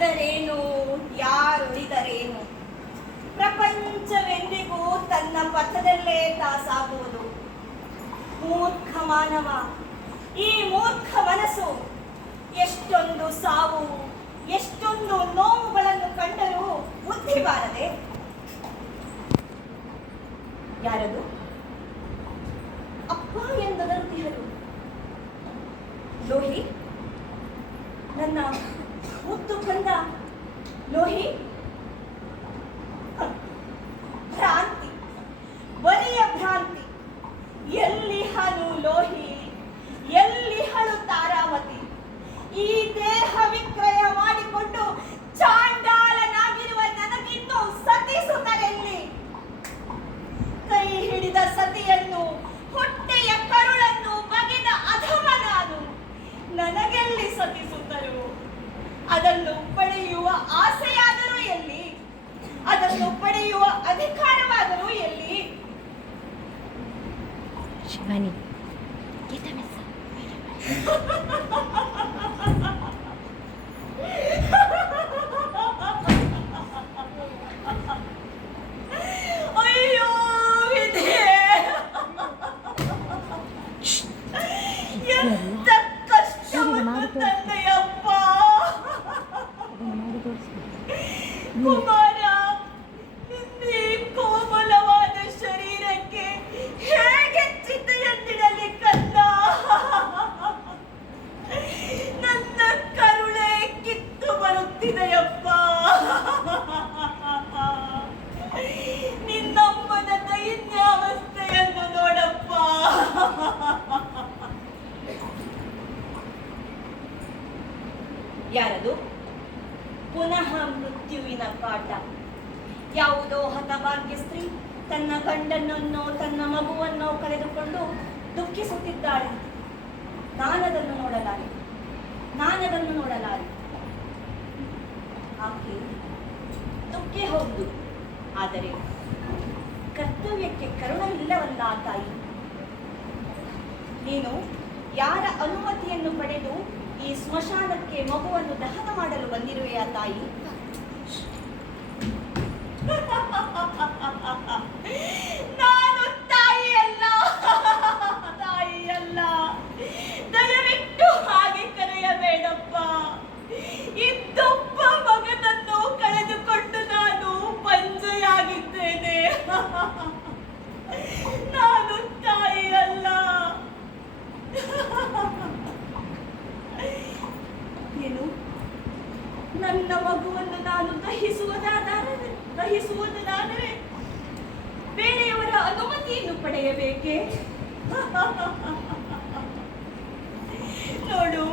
ಯಾರಿದ್ದರೇನು ಯಾರುಳಿದರೇನು, ಪ್ರಪಂಚವೆಂದಿಗೂ ತನ್ನ ಪಥದಲ್ಲೇ ಸಾಗುವುದು. ಮೂರ್ಖ ಮಾನವ, ಈ ಮೂರ್ಖ ಮನಸ್ಸು ಎಷ್ಟೊಂದು ಸಾವು ಎಷ್ಟೊಂದು ನೋವುಗಳನ್ನು ಕಂಡರೂ ಬುದ್ಧಿ ಬಾರದೆ. ಯಾರದು? ಅಪ್ಪ ಎಂದರಂತಿಹರು. ಲೋಹಿ, ನನ್ನ ಮುದ್ದು ಕಂದ ಲೋಹಿ. ಭ್ರಾಂತಿ, ಬರಿಯ ಭ್ರಾಂತಿ. ಎಲ್ಲಿಹನು ಲೋಹಿ, ಎಲ್ಲಿಹಳು ತಾರಾವತಿ? ಈ ದೇಹ ವಿಕ್ರಯ ಮಾಡಿಕೊಂಡು ಚಾಂಡಾಲನಾಗಿರುವ ನನಗಿನ್ನೂ ಸತಿಸುತ್ತರೆಲ್ಲಿ? ಕೈ ಹಿಡಿದ ಸತಿಯನ್ನು, ಹೊಟ್ಟೆಯ ಕರುಳನ್ನು ಬಗೆದ ಅಧಮ ನಾನು, ನನಗೆಲ್ಲಿ ಸತಿಸುತ್ತರು? ಅದನ್ನು ಪಡೆಯುವ ಆಸೆಯಾದರೂ ಎಲ್ಲಿ? ಅದನ್ನು ಪಡೆಯುವ ಅಧಿಕಾರವಾದರೂ ಎಲ್ಲಿ? ಶಿವಾನಿ, ಗೀತಾ ಮಿಸ್ ಅಯ್ಯೋ ವಿಧಿ, ಎಂತ ಕಷ್ಟವನ್ನು ತಂದೆಯಪ್ಪ. ಕುಮಾರ, ನಿನ್ನೆ ಕೋಮಲವಾದ ಶರೀರಕ್ಕೆ ಹೇಗೆ ಚಿತೆಯನ್ನಿಡಲಿ ಕಂದ? ನನ್ನ ಕರುಳೆ ಕಿತ್ತು ಬರುತ್ತಿದೆಯಪ್ಪ. ನಿನ್ನಮ್ಮನ ದೈನ್ಯಾವಸ್ಥೆಯನ್ನು ನೋಡಪ್ಪ. ಯಾರದು? ಪುನಃ ಮೃತ್ಯುವಿನ ಕಾಟ. ಯಾವುದೋ ಹತಭಾಗ್ಯ ಸ್ತ್ರೀ ತನ್ನ ಗಂಡನನ್ನೋ ತನ್ನ ಮಗುವನ್ನೋ ಕಳೆದುಕೊಂಡು ದುಃಖಿಸುತ್ತಿದ್ದಾಳೆ. ನಾನದನ್ನು ನೋಡಲಾರೆ. ಆಕೆ ದುಃಖಿ ಹೌದು, ಆದರೆ ಕರ್ತವ್ಯಕ್ಕೆ ಕರುಣವಿಲ್ಲವಲ್ಲ ತಾಯಿ. ನೀನು ಯಾರ ಅನುಮತಿಯನ್ನು ಪಡೆದು ಈ ಸ್ಮಶಾನಕ್ಕೆ ಮಗುವನ್ನು ದಹನ ಮಾಡಲು ಬಂದಿರುವೆಯಾ ತಾಯಿ? ನಾನು ತಾಯಿಯಲ್ಲ. ದಯವಿಟ್ಟು ಹಾಗೆ ಕರೆಯಬೇಡಪ್ಪ. ಇದ್ದೊಬ್ಬ ಮಗನನ್ನು ಕಳೆದುಕೊಂಡು ನಾನು ಬಂಜೆಯಾಗಿದ್ದೇನೆ. ನಾನು ತಾಯಿಯಲ್ಲ. ಏನು? ನನ್ನ ಮಗುವನ್ನು ನಾನು ದಹಿಸುವುದಾದರೆ ಬೇರೆಯವರ ಅನುಮತಿಯನ್ನು ಪಡೆಯಬೇಕೆ? ನೋಡು,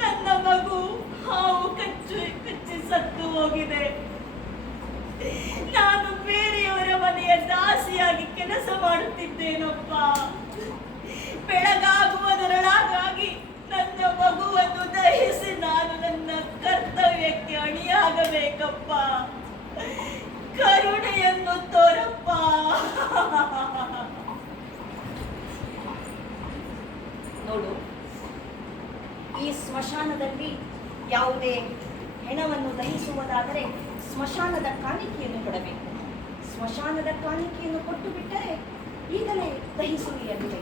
ನನ್ನ ಮಗು ಹಾವು ಕಚ್ಚಿ ಸತ್ತು ಹೋಗಿದೆ. ನಾನು ಬೇರೆಯವರ ಮನೆಯ ದಾಸಿಯಾಗಿ ಕೆಲಸ ಮಾಡುತ್ತಿದ್ದೇನಪ್ಪ. ಬೆಳಗಾಗುವುದರೊಳಗಾಗಿ ನನ್ನ ಮಗುವನ್ನು ದಹಿಸಿ ನಾನು ನನ್ನ ಕರ್ತವ್ಯಕ್ಕೆ ಅಣಿಯಾಗಬೇಕಪ್ಪ. ಕರುಣೆಯನ್ನು ತೋರಪ್ಪ. ನೋಡು, ಈ ಸ್ಮಶಾನದಲ್ಲಿ ಯಾವುದೇ ಹೆಣವನ್ನು ದಹಿಸುವುದಾದರೆ ಸ್ಮಶಾನದ ಕಾಣಿಕೆಯನ್ನು ಕೊಡಬೇಕು. ಸ್ಮಶಾನದ ಕಾಣಿಕೆಯನ್ನು ಕೊಟ್ಟು ಬಿಟ್ಟರೆ ಈಗಲೇ ದಹಿಸುವಿಯಂತೆ.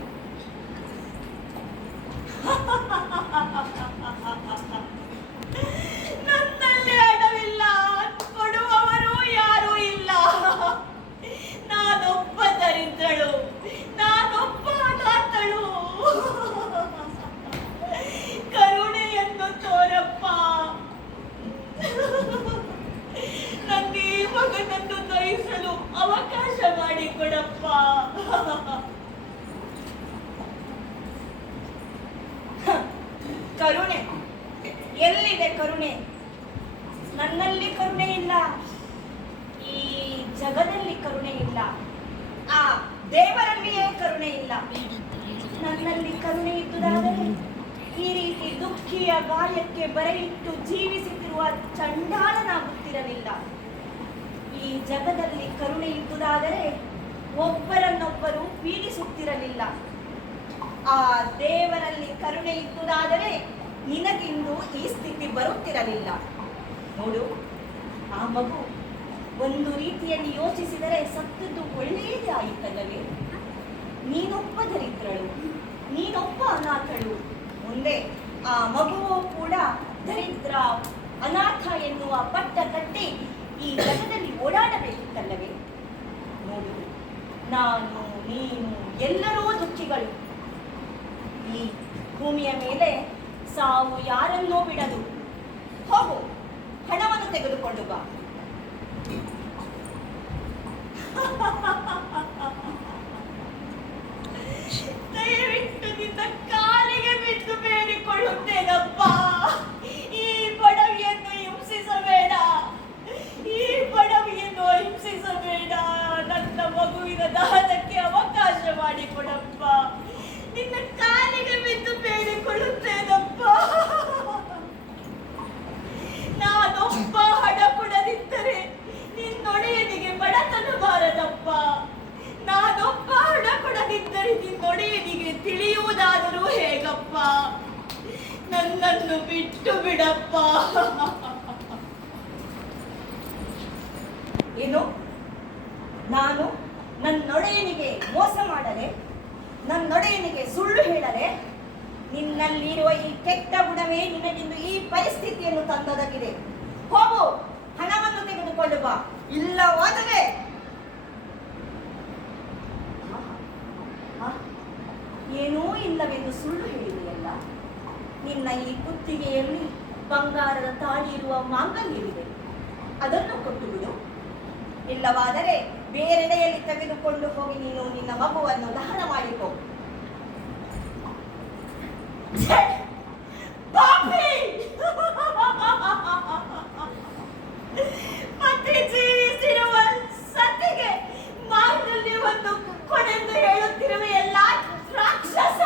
ನನ್ನಲ್ಲಿ ಹಣವಿಲ್ಲ, ಕೊಡುವವರು ಯಾರೂ ಇಲ್ಲ. ನಾನೊಬ್ಬ ದರಿದ್ರಳು, ನಾನೊಬ್ಬ ಅನಾಥಳು. ಕರುಣೆಯನ್ನು ತೋರಪ್ಪ. ನನ್ನ ಈ ಮಗನನ್ನು ದಹಿಸಲು ಅವಕಾಶ ಮಾಡಿಕೊಡಪ್ಪ. ಕರುಣೆ ಎಲ್ಲಿದೆ? ಕರುಣೆ ನನ್ನಲ್ಲಿ ಕರುಣೆ ಇಲ್ಲ, ಈ ಜಗದಲ್ಲಿ ಕರುಣೆ ಇಲ್ಲ, ಆ ದೇವರಲ್ಲಿಯೇ ಕರುಣೆ ಇಲ್ಲ. ನನ್ನಲ್ಲಿ ಕರುಣೆ ಇದ್ದುದಾದರೆ ಈ ರೀತಿ ದುಃಖಿಯ ಗಾಯಕ್ಕೆ ಬರೆಯಿಟ್ಟು ಜೀವಿಸುತ್ತಿರುವ ಚಂಡಾಲನಾಗುತ್ತಿರಲಿಲ್ಲ. ಈ ಜಗದಲ್ಲಿ ಕರುಣೆ ಇದ್ದುದಾದರೆ ಒಬ್ಬರನ್ನೊಬ್ಬರು ಪೀಡಿಸುತ್ತಿರಲಿಲ್ಲ. ಆ ದೇವರಲ್ಲಿ ಕರುಣೆ ಇದ್ದುದಾದರೆ ನಿನಗಿಂದು ಈ ಸ್ಥಿತಿ ಬರುತ್ತಿರಲಿಲ್ಲ. ನೋಡು, ಆ ಮಗು ಒಂದು ರೀತಿಯಲ್ಲಿ ಯೋಚಿಸಿದರೆ ಸತ್ತದ್ದು ಒಳ್ಳೆಯದೇ ಆಯಿತಲ್ಲವೇ? ನೀನೊಬ್ಬ ದರಿದ್ರಳು, ನೀನೊಬ್ಬ ಅನಾಥಳು. ಮುಂದೆ ಆ ಮಗುವು ಕೂಡ ದರಿದ್ರ ಅನಾಥ ಎನ್ನುವ ಪಟ್ಟ ಕಟ್ಟಿ ಈ ಜಗದಲ್ಲಿ ಓಡಾಡಬೇಕಿತ್ತಲ್ಲವೇ? ನೋಡು, ನಾನು ನೀನು ಎಲ್ಲರೂ ದುಃಖಿಗಳು. ಈ ಭೂಮಿಯ ಮೇಲೆ ಸಾವು ಯಾರನ್ನೂ ಬಿಡದು. ಹೋಗು, ಹಣವನ್ನು ತೆಗೆದುಕೊಂಡು ಬಾ. ದಯವಿಟ್ಟು ನಿನ್ನ ಕಾಲಿಗೆ ಬಿದ್ದು ಬೇಡಿಕೊಳ್ಳುತ್ತೇನಪ್ಪ, ಈ ಬಡವಿಯನ್ನು ಹಿಂಸಿಸಬೇಡ, ಈ ಬಡವಿಯನ್ನು ಹಿಂಸಿಸಬೇಡ. ನನ್ನ ಮಗುವಿನ ದಹನಕ್ಕೆ ಅವಕಾಶ ಮಾಡಿಕೊಡಪ್ಪ. ನಿನ್ನ ಕಾಲಿಗೆ ಬಿದ್ದು ಬೇಡಿಕೊಳ್ಳುತ್ತೇನಪ್ಪ. ನಾನೊಬ್ಬ ಹಣ ಕೊಡದಿದ್ದರೆ ನಿನ್ನೊಡೆಯನಿಗೆ ಬಡತನ ಬಾರದಪ್ಪ. ನಾನೊಬ್ಬ ಹಣ ಕೊಡದಿದ್ದರೆ ನಿನ್ನೊಡೆಯನಿಗೆ ತಿಳಿಯುವುದಾದರೂ ಹೇಗಪ್ಪ? ನನ್ನನ್ನು ಬಿಟ್ಟು ಬಿಡಪ್ಪ. ಏನು, ನಾನು ನನ್ನೊಡೆಯನಿಗೆ ಮೋಸ ಮಾಡಲೆ, ನನ್ನೊಡೆಯನಿಗೆ ಸುಳ್ಳು ಹೇಳಲೆ? ನಿನ್ನಲ್ಲಿರುವ ಈ ಕೆಟ್ಟ ಗುಣವೇ ನಿನಗಿಂದು ಈ ಪರಿಸ್ಥಿತಿಯನ್ನು ತಂದೊದಗಿದೆ. ಹೋಗು, ಹಣವನ್ನು ತೆಗೆದುಕೊಂಡು ಬಾ. ಇಲ್ಲವಾದರೆ ಏನೂ ಇಲ್ಲವೆಂದು ಸುಳ್ಳು ಹೇಳಿದೆಯಲ್ಲ. ನಿನ್ನ ಈ ಕುತ್ತಿಗೆಯಲ್ಲಿ ಬಂಗಾರದ ತಾಳಿ ಇರುವ ಮಾಂಗಲ್ಯವಿದೆ, ಅದನ್ನು ಕೊಟ್ಟು ಬಿಡು. ಇಲ್ಲವಾದರೆ ಬೇರೆಡೆಯಲ್ಲಿ ತೆಗೆದುಕೊಂಡು ಹೋಗಿ ನೀನು ನಿನ್ನ ಮಗುವನ್ನು ದಹನ ಮಾಡಿಕೊ. ಮತ್ತೆ ಜೀವಿಸಿರುವ ಸತಿಗೆ ಮಾಂಗಲ್ಯವನ್ನು ಕೊಡೆಂದು ಹೇಳುತ್ತಿರುವ ಎಲ್ಲ ರಾಕ್ಷಸ.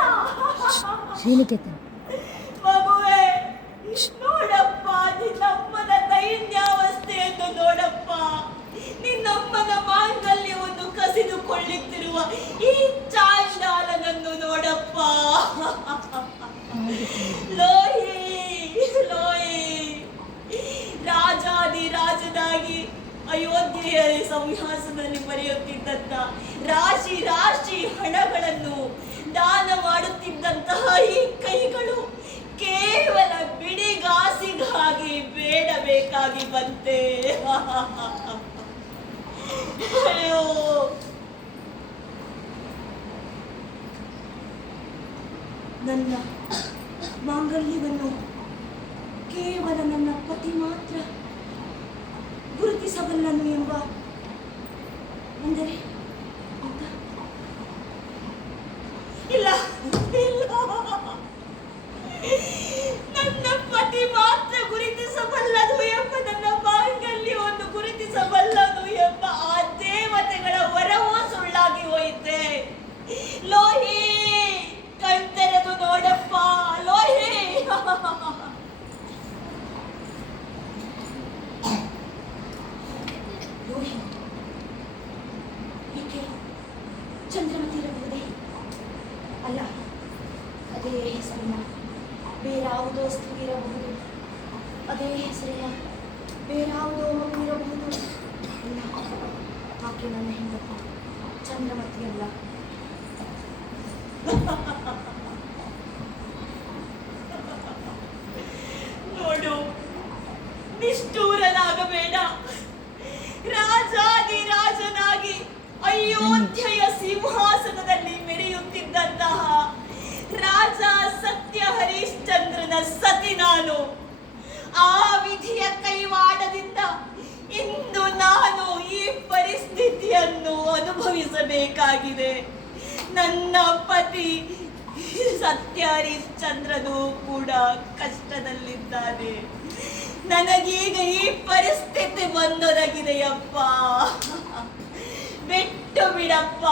ಶ್ರೀನಿಕೇತನ್, ಮಗುವೆ, ನೋಡಪ್ಪ, ನಿನ್ನಮ್ಮನ ದೈನ್ಯಾವಸ್ಥೆಯನ್ನು ನೋಡಪ್ಪ. ನಿನ್ನಮ್ಮನ ಮಾಂಗಲ್ಯವನ್ನು ಕಸಿದುಕೊಳ್ಳುತ್ತಿರುವ ಈ ಚಾಂಡಾಲನನ್ನು ನೋಡಪ್ಪ. ಲೋಹಿ, ಲೋಹಿ, ರಾಜಾದಿ ರಾಜನಾಗಿ ಅಯೋಧ್ಯೆಯ ಸಂಹಾಸದಲ್ಲಿ ಬರೆಯುತ್ತಿದ್ದಂತ ರಾಶಿ ರಾಶಿ ಹಣಗಳನ್ನು ದಾನ ಮಾಡುತ್ತಿದ್ದಂತಹ ಈ ಕೈಗಳು ಕೇವಲ ಬಿಡಿಗಾಸಿಗಾಗಿ ಬೇಡಬೇಕಾಗಿ ಬಂತೆ. ಅಯ್ಯೋ, ನನ್ನ ಮಾಂಗಲ್ಯವನ್ನು ಕೇವಲ ನನ್ನ ಪತಿ ಮಾತ್ರ ಗುರುತಿಸಬಲ್ಲನು ಎಂಬ ಅಂದರೆ ಇಲ್ಲ, ಇಲ್ಲ, ನನ್ನ ಪತಿ ಮಾತ್ರ ಗುರುತಿಸಬಲ್ಲದು ಎಂಬ, ನನ್ನ ಮಾಂಗಲ್ಯವನ್ನು ಗುರುತಿಸಬಲ್ಲದು ಎಂಬ ಆ ದೇವತೆಗಳ ವರವೂ ಸುಳ್ಳಾಗಿ ಹೋಯಿತೆ. ಲೋಹಿ, ಕಣ್ತೆರೆದು ನೋಡಪ್ಪ. ಲೋಹಿ, ಲೋಹಿ, ಈಕೆ ಚಂದ್ರಮತಿ ಇರಬಹುದೇ? ಅಲ್ಲ, ಅದೇ ಹೆಸರಿನ ಬೇರಾವುದೋ ಸ್ತ್ರೀ ಇರಬಹುದು. ಅದೇ ಹೆಸರಿನ ಬೇರಾವುದೋ ಮಗು ಇರಬಹುದು. ಇಲ್ಲ, ಆಕೆ ನನ್ನ ಹೆಂಡತಿ ಚಂದ್ರಮತಿ ಅಲ್ಲ. ನೋಡು, ನಿಷ್ಠೂರನಾಗಬೇಡ. ರಾಜಾದಿ ರಾಜನಾಗಿ ಅಯೋಧ್ಯೆಯ ಸಿಂಹಾಸನದಲ್ಲಿ ಮೆರೆಯುತ್ತಿದ್ದಂತಹ ರಾಜ ಸತ್ಯ ಹರಿಶ್ಚಂದ್ರನ ಸತಿ ನಾನು. ಆ ವಿಧಿಯ ಕೈವಾಡದಿಂದ ಇಂದು ನಾನು ಈ ಪರಿಸ್ಥಿತಿಯನ್ನು ಅನುಭವಿಸಬೇಕಾಗಿದೆ. ನನ್ನ ಪತಿ ಸತ್ಯ ಹರಿಶ್ಚಂದ್ರನು ಕೂಡ ಕಷ್ಟದಲ್ಲಿದ್ದಾನೆ. ನನಗೀಗ ಈ ಪರಿಸ್ಥಿತಿ ಬಂದೊದಗಿದೆಯಪ್ಪ. ಬಿಟ್ಟು ಬಿಡಪ್ಪ.